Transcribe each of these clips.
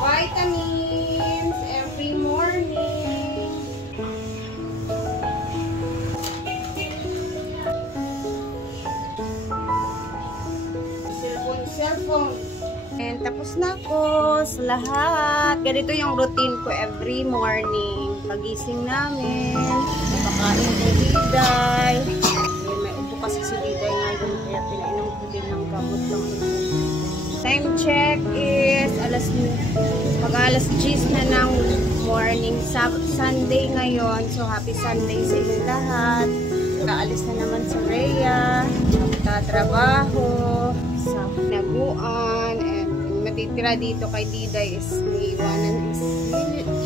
Vitamins every morning. Cellphone. And tapos na ako sa lahat. Ganito yung routine ko every morning. Pagising namin, napakain ko Diday. May upo kasi si Diday ngayon, kaya pinainom ko din ng gamot ng upo. Time check is mag-alas 10 na ng morning. Sunday ngayon, so happy Sunday sa inyo lahat. Kaalis na naman si Rhea, magtatrabaho sa hinaguan, and matitira dito kay Diday is iiwanan is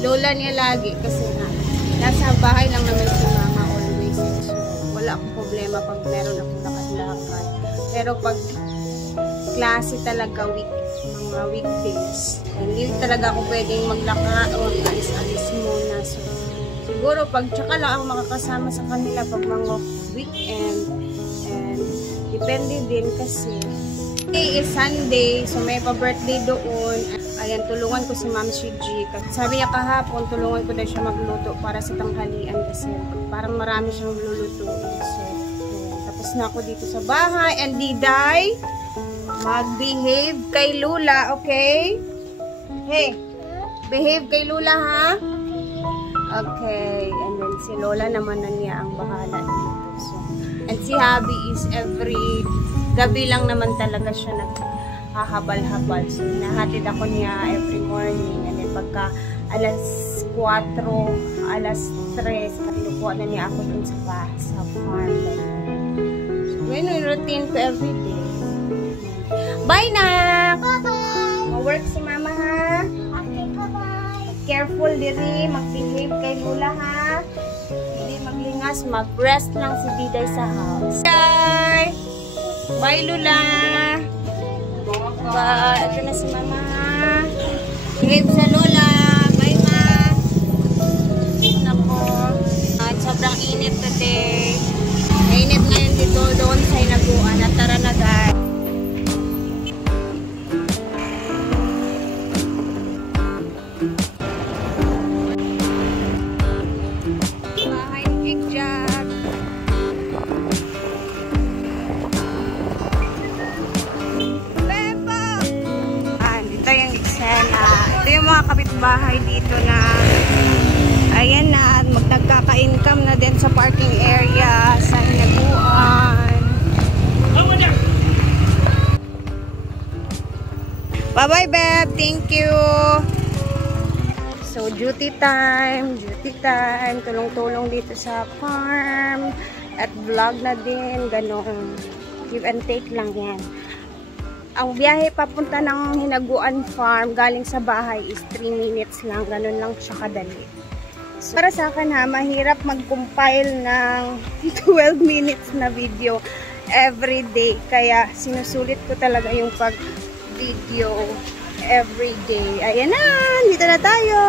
lola niya lagi kasi nasa bahay lang naman si mama always. So wala akong problema pag meron akong lakad-lakad. Pero pag klase talaga mga weekdays, hindi talaga ako pwedeng maglakad o alis-alis muna. So siguro pag tsaka lang ako makakasama sa kanila pag mga weekend, and depende din kasi today is Sunday, so may pa-birthday doon. Ayan, tulungan ko si Ma'am Shiji. Sabi niya kahapon, tulungan ko daw siya magluto para sa tanghalian kasi parang marami siyang lulutuin. So, ayan, tapos na ako dito sa bahay. And Diday, mag-behave kay Lula, okay? Hey, behave kay Lula, ha? Okay, and then si Lola naman na niya ang bahala dito. So, and si Habi is every gabi lang naman talaga siya naghahabal-habal. So, nahatid ako niya every morning. And then, pagka alas 4, alas 3, kinukuha na niya ako dun sa farm. So, yun yung routine ko everyday. Bye na! Bye-bye! Ma-work si mama, ha? Okay, bye-bye! Careful diri, mag-behave kay Lula, ha? Hindi maglingas, mag-rest lang si Diday sa house. Bye! Bye, Lula! Bye! Ito na si mama. Behave sa Lola. Bye, ma! Nako. Sobrang init today. Mainit ngayon dito doon sa hinaguan. At tara na, guys. Bahay ni Big Jack. Ito yung mga kapitbahay dito na ayan na, nagkaka-income na din sa parking area sa hinaguan. Bye bye, Beb, thank you. So duty time, tulong-tulong dito sa farm at vlog na din, ganun, give and take lang yan. Ang biyahe papunta ng Hinaguan Farm galing sa bahay is 3 minutes lang. Ganun lang siya kadali. So, para sa akin ha, mahirap mag-compile ng 12 minutes na video every day. Kaya sinusulit ko talaga yung pag-video every day. Ayan na! Dito na tayo!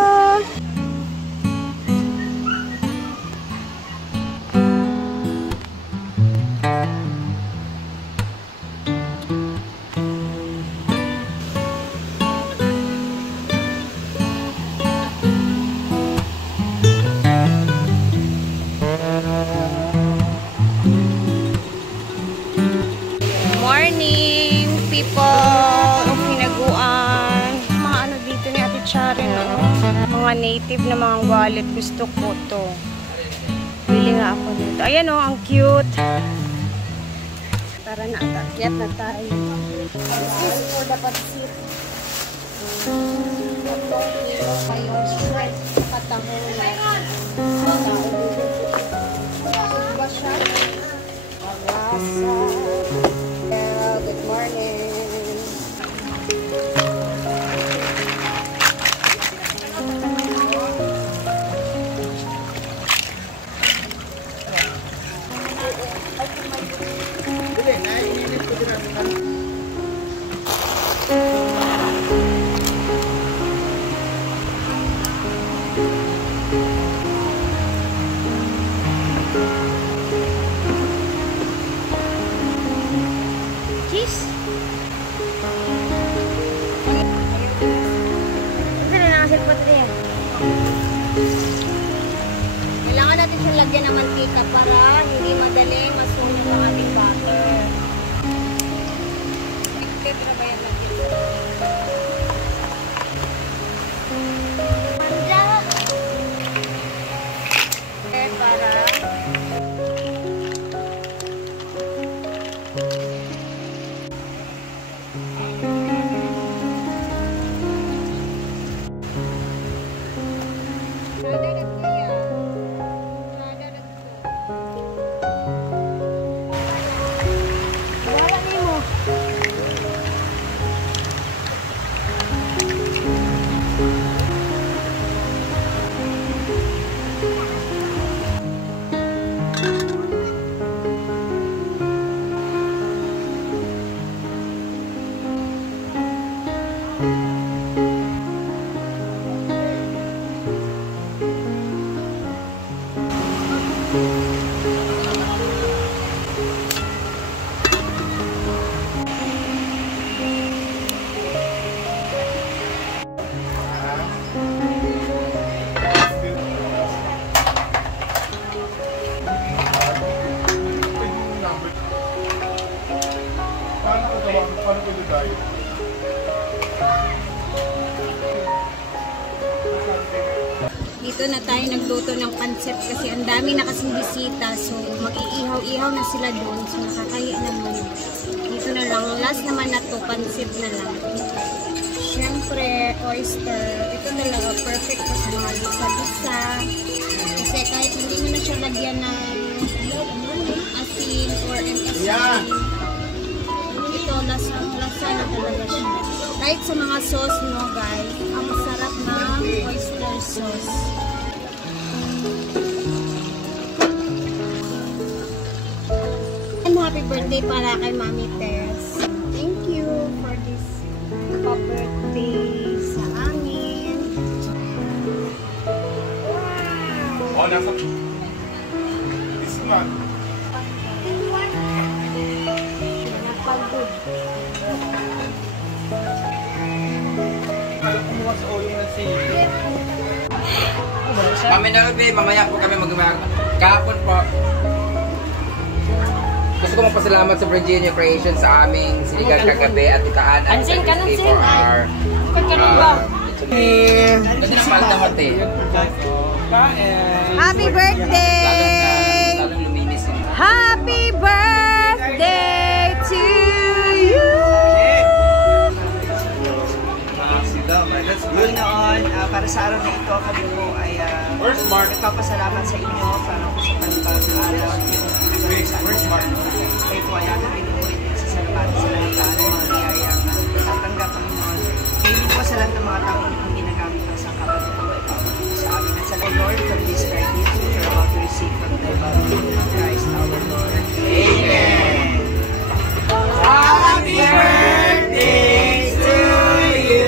Morning, people of Hinaguan. Mga ano dito ni Ate Charin, no? Mga native na mga wallet. Gusto ko to. Bili nga ako dito. Ayan o, ang cute. Tara na, atakyat na tayo. This is for the pansit. Ito, yung shred. Patahon na. Diba siya? Awasa. Good morning. Cheese. Dito na tayo nagluto ng pancit kasi ang dami na kasing bisita. So, mag-iihaw-ihaw na sila doon. So, nakakaya naman. Dito na lang. Last naman na to, pancit na lang. Siyempre, oyster. Ito na lang. Perfect pa sa mga lisa-lisa. Kasi kahit hindi mo na siya lagyan ng asin or asin. Ito, lasa na talaga siya. Kahit sa mga sauce mo, guys, ang masarap ng oyster sauce. And happy birthday para kay Mami Tess. Thank you for this birthday sa amin. Wow! Oh, nasa... This one. Napagod. Mami na babe, mamaya po kami kahapon po. Gusto ko magpasalamat sa Virginia Creation sa aming sinigang kagabi at itaan at for our kasi naman dapat eh. Happy birthday! Lalong luminis yun. Happy birthday to you! Yun noon, para sa araw na ito, kami po ay nagpapasalamat sa inyo para po sa panibagong araw. Kayo po ay aming pinupulit din sa salamatan sa lahat ng mga biyayang tatanggap kami noon. Kayo po sa lahat ng mga taong ang ginagamit ng sangkapan po ay papunod sa amin. At sa Lord, from this right gift which we are about to receive from the Christ our Lord. Amen! Happy birthday to you!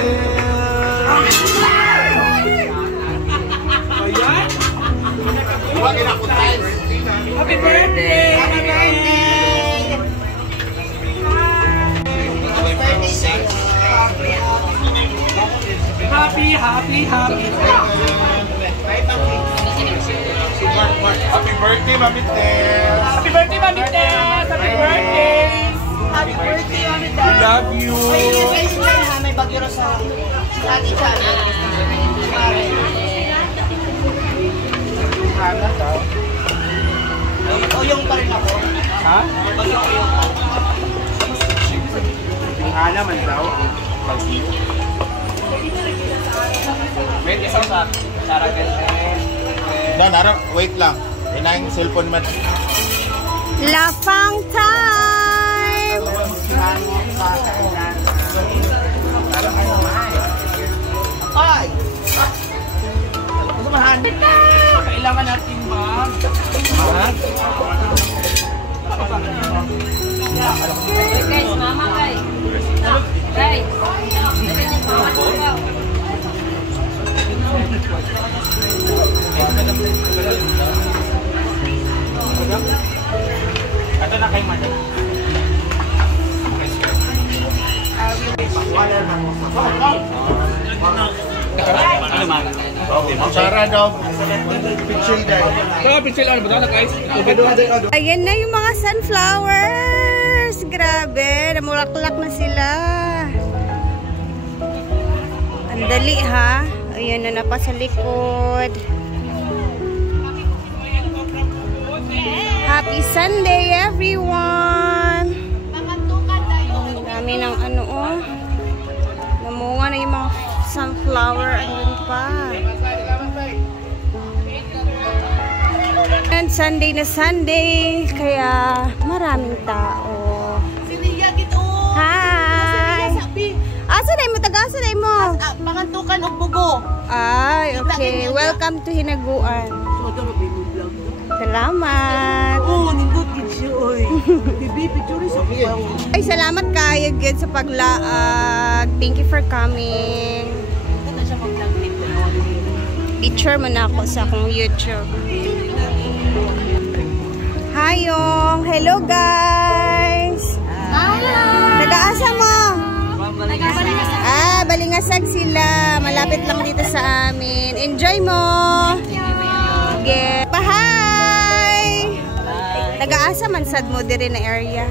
Happy birthday! Happy birthday! Happy birthday, Mami Tess! Happy birthday, Mami Tess! Happy birthday! Happy birthday, Mami Tess! We love you! May bagyo sa Ate Channel. Uyong pa rin ako. Ha? Uyong. Ang hana man daw. Wait, isang sa Saragal. Wait lang. Inayang cellphone man. Lapang time! Ay! Kumahan. Kailangan natin mag... Guys, mama guys. Guys. Ito na kay madam. Sara daw. Picture dahil. Kaya pichil ano ba ito guys? Ayan na yung mga sunflowers. Grabe, namulaklak na sila. Ang dali ha. Ayan na pa sa likod. Happy Sunday everyone. Ang dami ng ano oh. oh. Namunga na yung mga sunflower. Ayun pa. And Sunday na Sunday, kaya maraming tao. Hi! Sanay mo? Taga-sanay mo? Pangantukan o bugo. Ay, okay. Welcome to Hinaguan. Salamat. Oo, nindot gid siya, oy. Bibi, picture sa kubaw. Ay, salamat kayo gid sa paglaag. Thank you for coming. Ito siya mag-vlog. Picture mo na ako sa akong YouTube. Hayong! Hello guys! Nag-aasa mo? Balingasag sila. Malapit lang dito sa amin. Enjoy mo! Sige. Pa-hi! Nag-aasa man sad mo diri na area.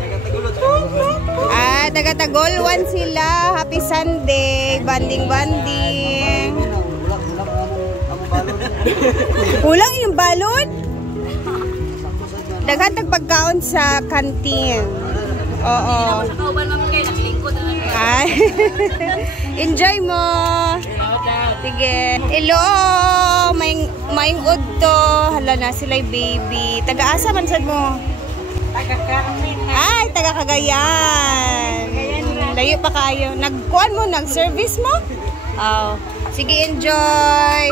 Taga-Tagolwan sila. Happy Sunday. Banding-banding. Kulang yung balon? Daghan pagkaon sa kantin. Oo. Ay. Enjoy mo. Sige. Hello. Maing udto. Hala na sila'y baby. Taga-asa man sad mo? Ay, taga-Cagayan. Layo pa kayo. Nagkuhan mo, nag-service mo? Oh. Sige, enjoy.